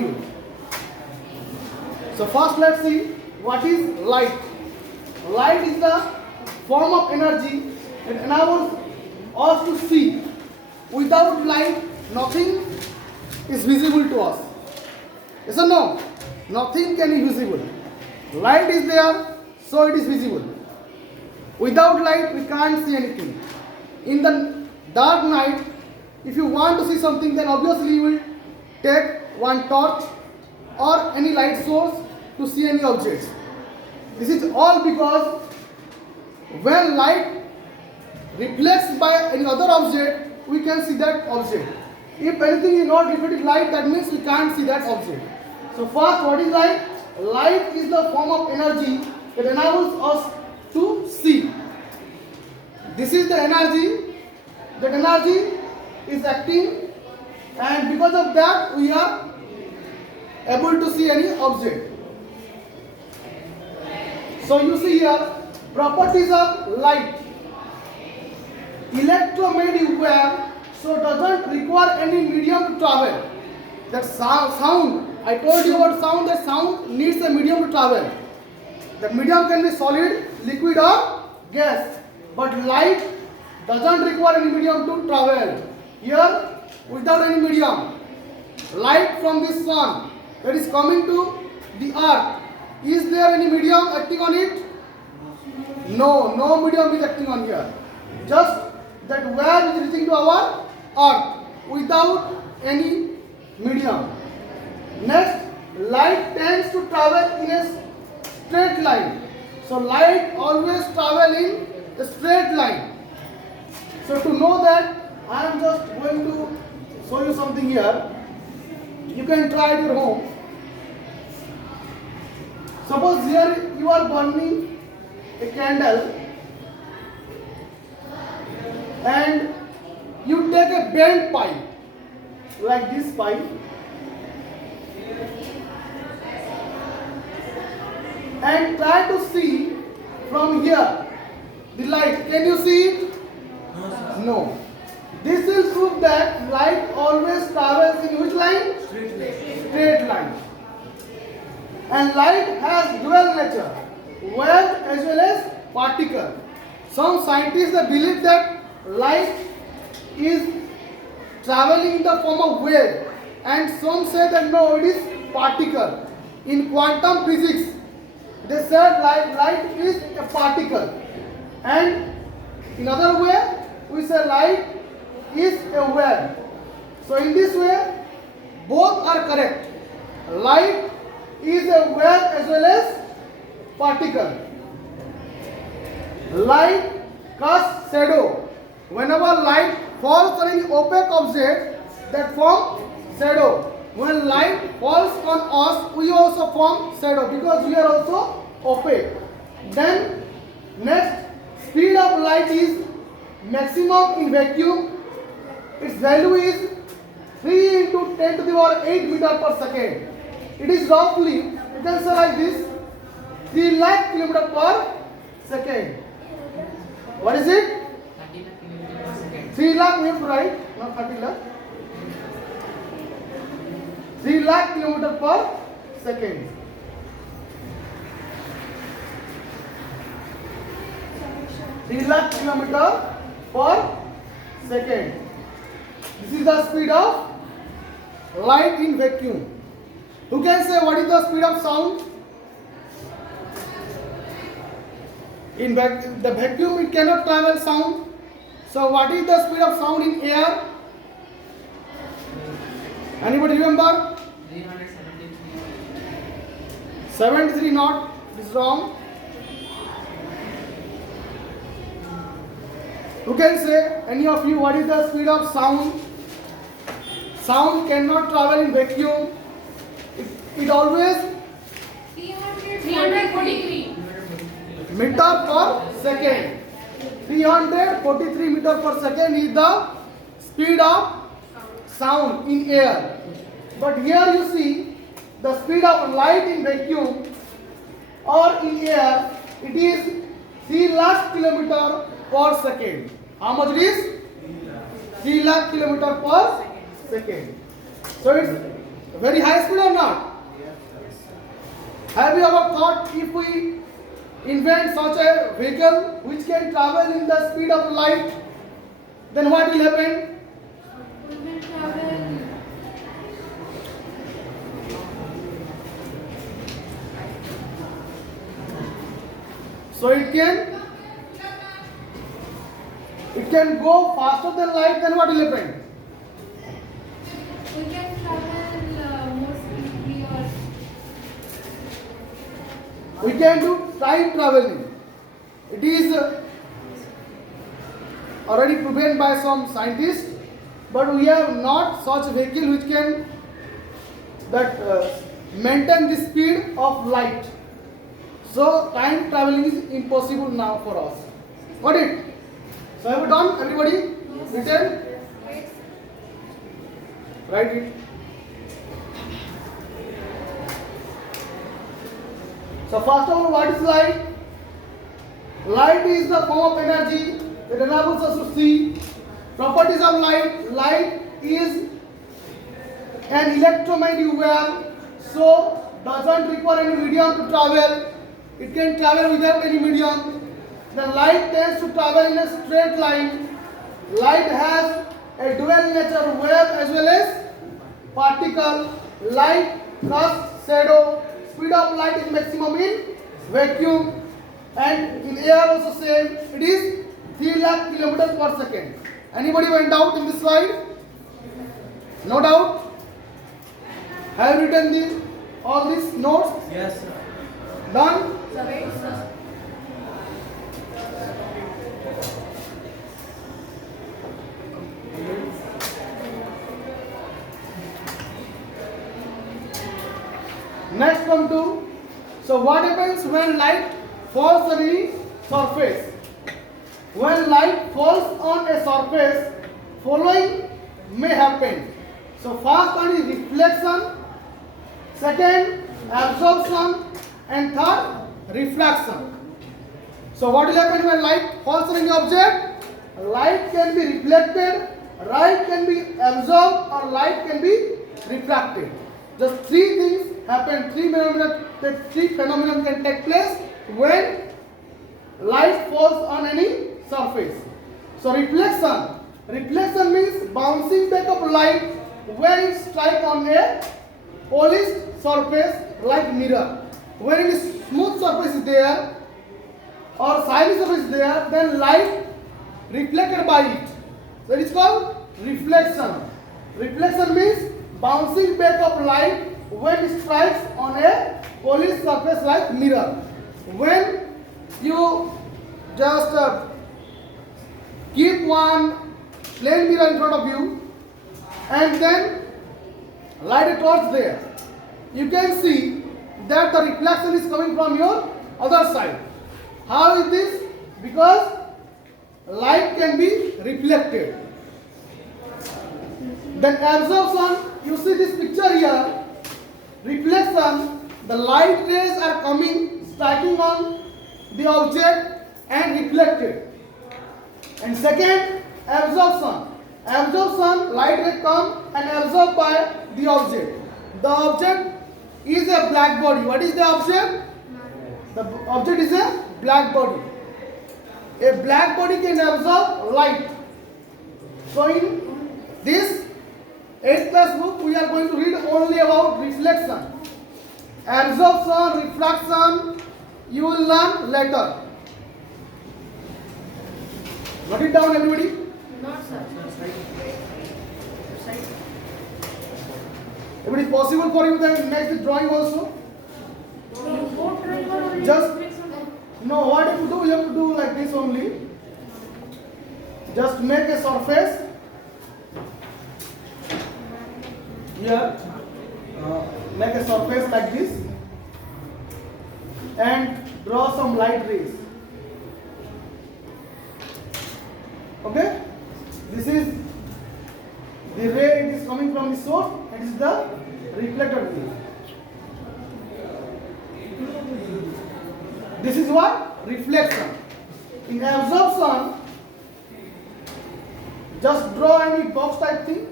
you. So first let's see what is light. Light is the form of energy that enables us to see. Without light, nothing is visible to us. Yes or no? Nothing can be visible. Light is there, so it is visible. Without light, we can't see anything. In the dark night, if you want to see something, then obviously you will take one torch or any light source to see any objects. This is all because when light reflects by any other object, we can see that object. If anything is not reflected light, that means we can't see that object. So first, what is light? Light is the form of energy that enables us to see. This is the energy. That energy is acting, and because of that we are able to see any object. So you see here properties of light. Electromagnetic wave, so doesn't require any medium to travel. That sound, I told you about sound, that sound needs a medium to travel. The medium can be solid, liquid or gas. But light doesn't require any medium to travel. Here, without any medium, light from the sun that is coming to the earth, is there any medium acting on it? No, no medium is acting on here. Just that wave is reaching to our earth without any medium. Next, light tends to travel in a straight line. So light always travel in a straight line. So to know that, I am just going to show you something here. You can try at your home. Suppose here you are burning a candle and you take a bent pipe, like this pipe, and try to see from here the light. Can you see it? No. This will prove that light always travels in which line? Straight line. And light has dual nature, wave as well as particle. Some scientists believe that light is traveling in the form of wave, and some say that no, it is particle. In quantum physics, they said light is a particle, and in other way, we say light is a wave. So in this way, both are correct. Light is a wave as well as particle. Light casts shadow. Whenever light falls on any opaque object, that forms shadow. When light falls on us, we also form shadow because we are also opaque. Then next, speed of light is maximum in vacuum. Its value is 3 into 10 to the power 8 meter per second. It is roughly, you can say like this, 3 lakh kilometer per second. What is it? 3 lakh, we have to write, not 30 lakh. 3 lakh kilometer per second. Three lakh kilometer per second. This is the speed of light in vacuum. Who can say what is the speed of sound? In the vacuum it cannot travel sound. So what is the speed of sound in air? Anybody remember? 73 knot. It is wrong. Who can say, any of you, what is the speed of sound? Sound cannot travel in vacuum. It always 343 meter per second. 343 meter per second is the speed of sound in air. But here you see the speed of light in vacuum or in air, it is 3 lakh kilometer per second. How much it is? 3 lakh kilometer per second. So it's Very high speed or not? Have you ever thought if we invent such a vehicle which can travel in the speed of light, then what will happen? We will travel. So it can go faster than light, then what will happen? We can travel more speedily or We can do time traveling. It is already proven by some scientists, but we have not such vehicle which can maintain the speed of light. So time traveling is impossible now for us. Got it? So have you done, everybody? Written? Write it. So first of all, what is light? Light is the form of energy that enables us to see. Properties of light. Light is an electromagnetic wave, so doesn't require any medium to travel. It can travel without any medium. The light tends to travel in a straight line. Light has a dual nature, wave as well as particle. Light casts shadow. Speed of light is maximum in vacuum, and in air also same. It is 3 lakh kilometers per second. Anybody went out in this slide? No doubt? Have you written all these notes? Yes, sir. Done? Next come to, so what happens when light falls on a surface? When light falls on a surface, following may happen. So first one is reflection, second absorption, and third reflection. So what will happen when light falls on an object? Light can be reflected, light can be absorbed, or light can be refracted. Just three things happen, three phenomena can take place when light falls on any surface. So reflection. Reflection means bouncing back of light when it strikes on a polished surface like mirror. When a smooth surface is there or shiny surface is there, then light reflected by it. So it is called reflection. Reflection means bouncing back of light when it strikes on a polished surface like mirror. When you just keep one plain mirror in front of you and then light a torch there, you can see that the reflection is coming from your other side. How is this? Because light can be reflected. Then absorption, you see this picture here. Reflection, the light rays are coming, striking on the object and reflected. And second, absorption. Absorption, light ray come and absorbed by the object. The object is a black body. What is the object? The object is a black body. A black body can absorb light. So in this 8th class book, we are going to read only about reflection. Absorption, refraction, you will learn later. Note it down, everybody. not sir. If it is possible for you, then make the drawing also. Just no, what you do, you have to do like this only. Just make a surface here. Make a surface like this and draw some light rays. Okay, this is the ray, it is coming from the source, and this is the reflected ray. This is what? Reflection. In absorption, just draw any box type thing.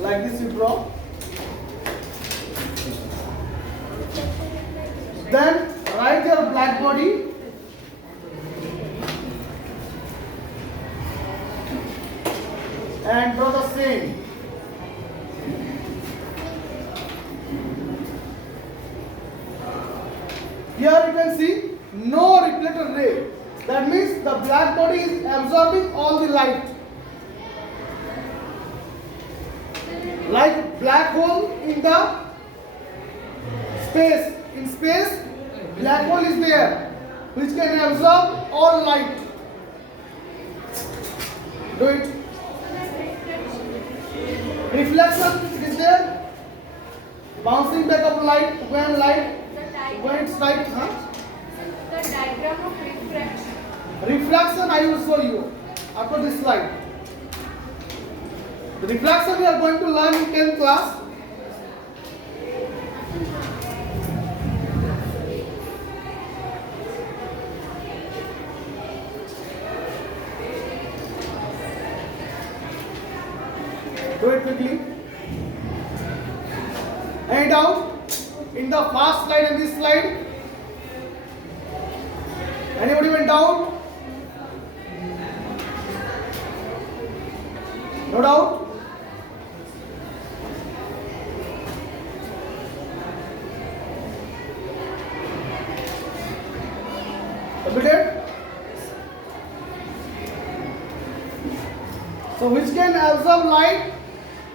Like this you draw. Then write your black body. And draw the same. Here you can see no reflected ray. That means the black body is absorbing all the light. Like black hole in the space. In space, black hole is there, which can absorb all light. Do it. Reflection is there. Bouncing back of light when it's light. The diagram of refraction. Refraction I will show you after this slide. The refraction we are going to learn in 10th class. Do it quickly. Any doubt in the first slide and this slide? Anybody went down? No doubt? Completed? So which can absorb light,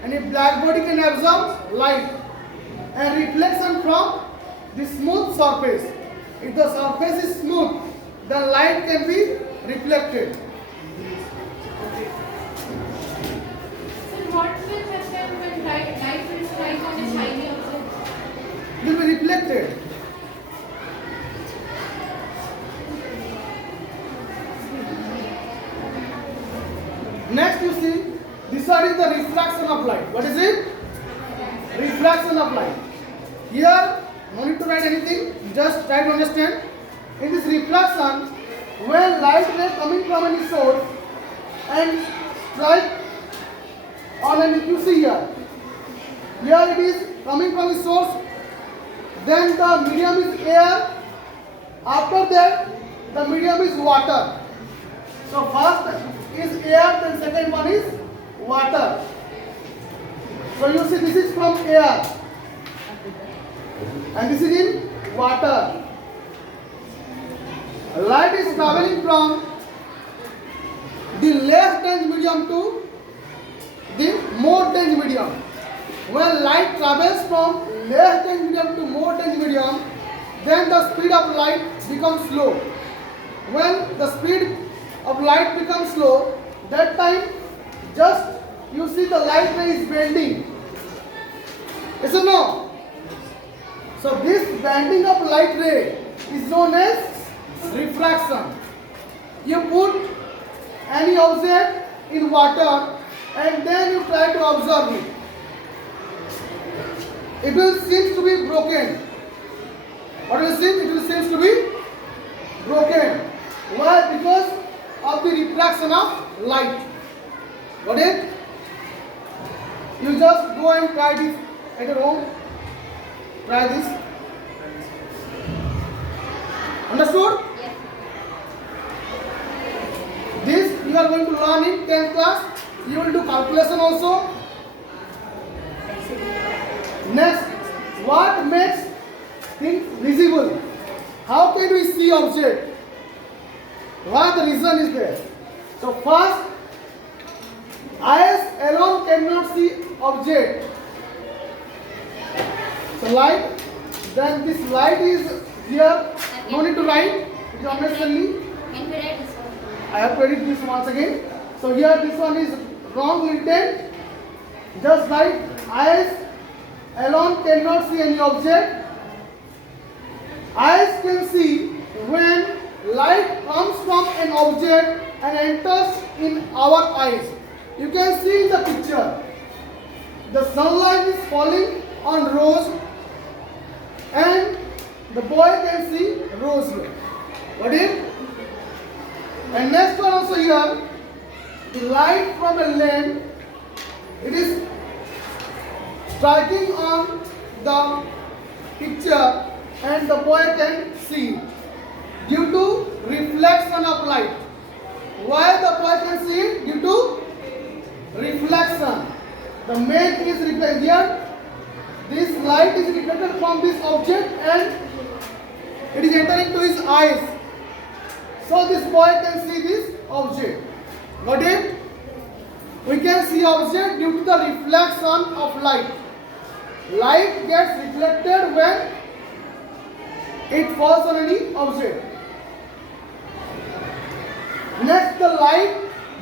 and a black body can absorb light and reflection from the smooth surface. If the surface is smooth, the light can be reflected. So what will happen when light will strike on a shiny object? It will be reflected. Next you see, this one is the refraction of light. What is it? Refraction of light. Here, no need to write anything, just try to understand. In this refraction, when light ray coming from any source and strike on an, you see here it is coming from the source, then the medium is air, after that the medium is water. So first is air, then second one is water. So you see this is from air and this is in water. Light is traveling from the less dense medium to the more dense medium. When light travels from less dense medium to more dense medium, then the speed of light becomes slow. When the speed of light becomes slow, that time just you see the light ray is bending. Yes or no? So this bending of light ray is known as refraction. You put any object in water and then you try to observe it. It will seem to be broken. What will seem? It will seem to be broken. Why? Because of the refraction of light. Got it? You just go and try this at your home. Try this. Understood? Yes. This you are going to learn in 10th class. You will do calculation also. Next, what makes things visible? How can we see object? Why the reason is there? So first, eyes alone cannot see object. So light, then this light is here. No need to write. It is understanding. Can we write this one? I have to edit this once again. So here this one is wrong intent. Just like eyes alone cannot see any object. Eyes can see when light comes from an object and enters in our eyes. You can see in the picture. The sunlight is falling on rose and the boy can see rose here. Got it? And next one also here, the light from a lamp, it is striking on the picture and the boy can see due to reflection of light. Why the boy can see it? Due to reflection. The main is reflected here. This light is reflected from this object and it is entering to his eyes. So this boy can see this object. Got it? We can see object due to the reflection of light. Light gets reflected when it falls on any object. Next, the light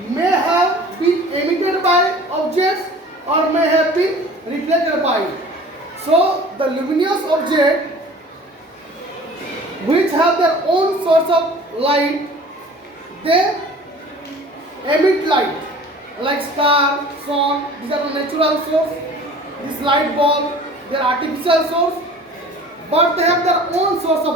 may have been emitted by objects or may have been reflected by it. So the luminous object which have their own source of light, they emit light, like star, sun. These are the natural source. This light bulb, they are artificial source, but they have their own source of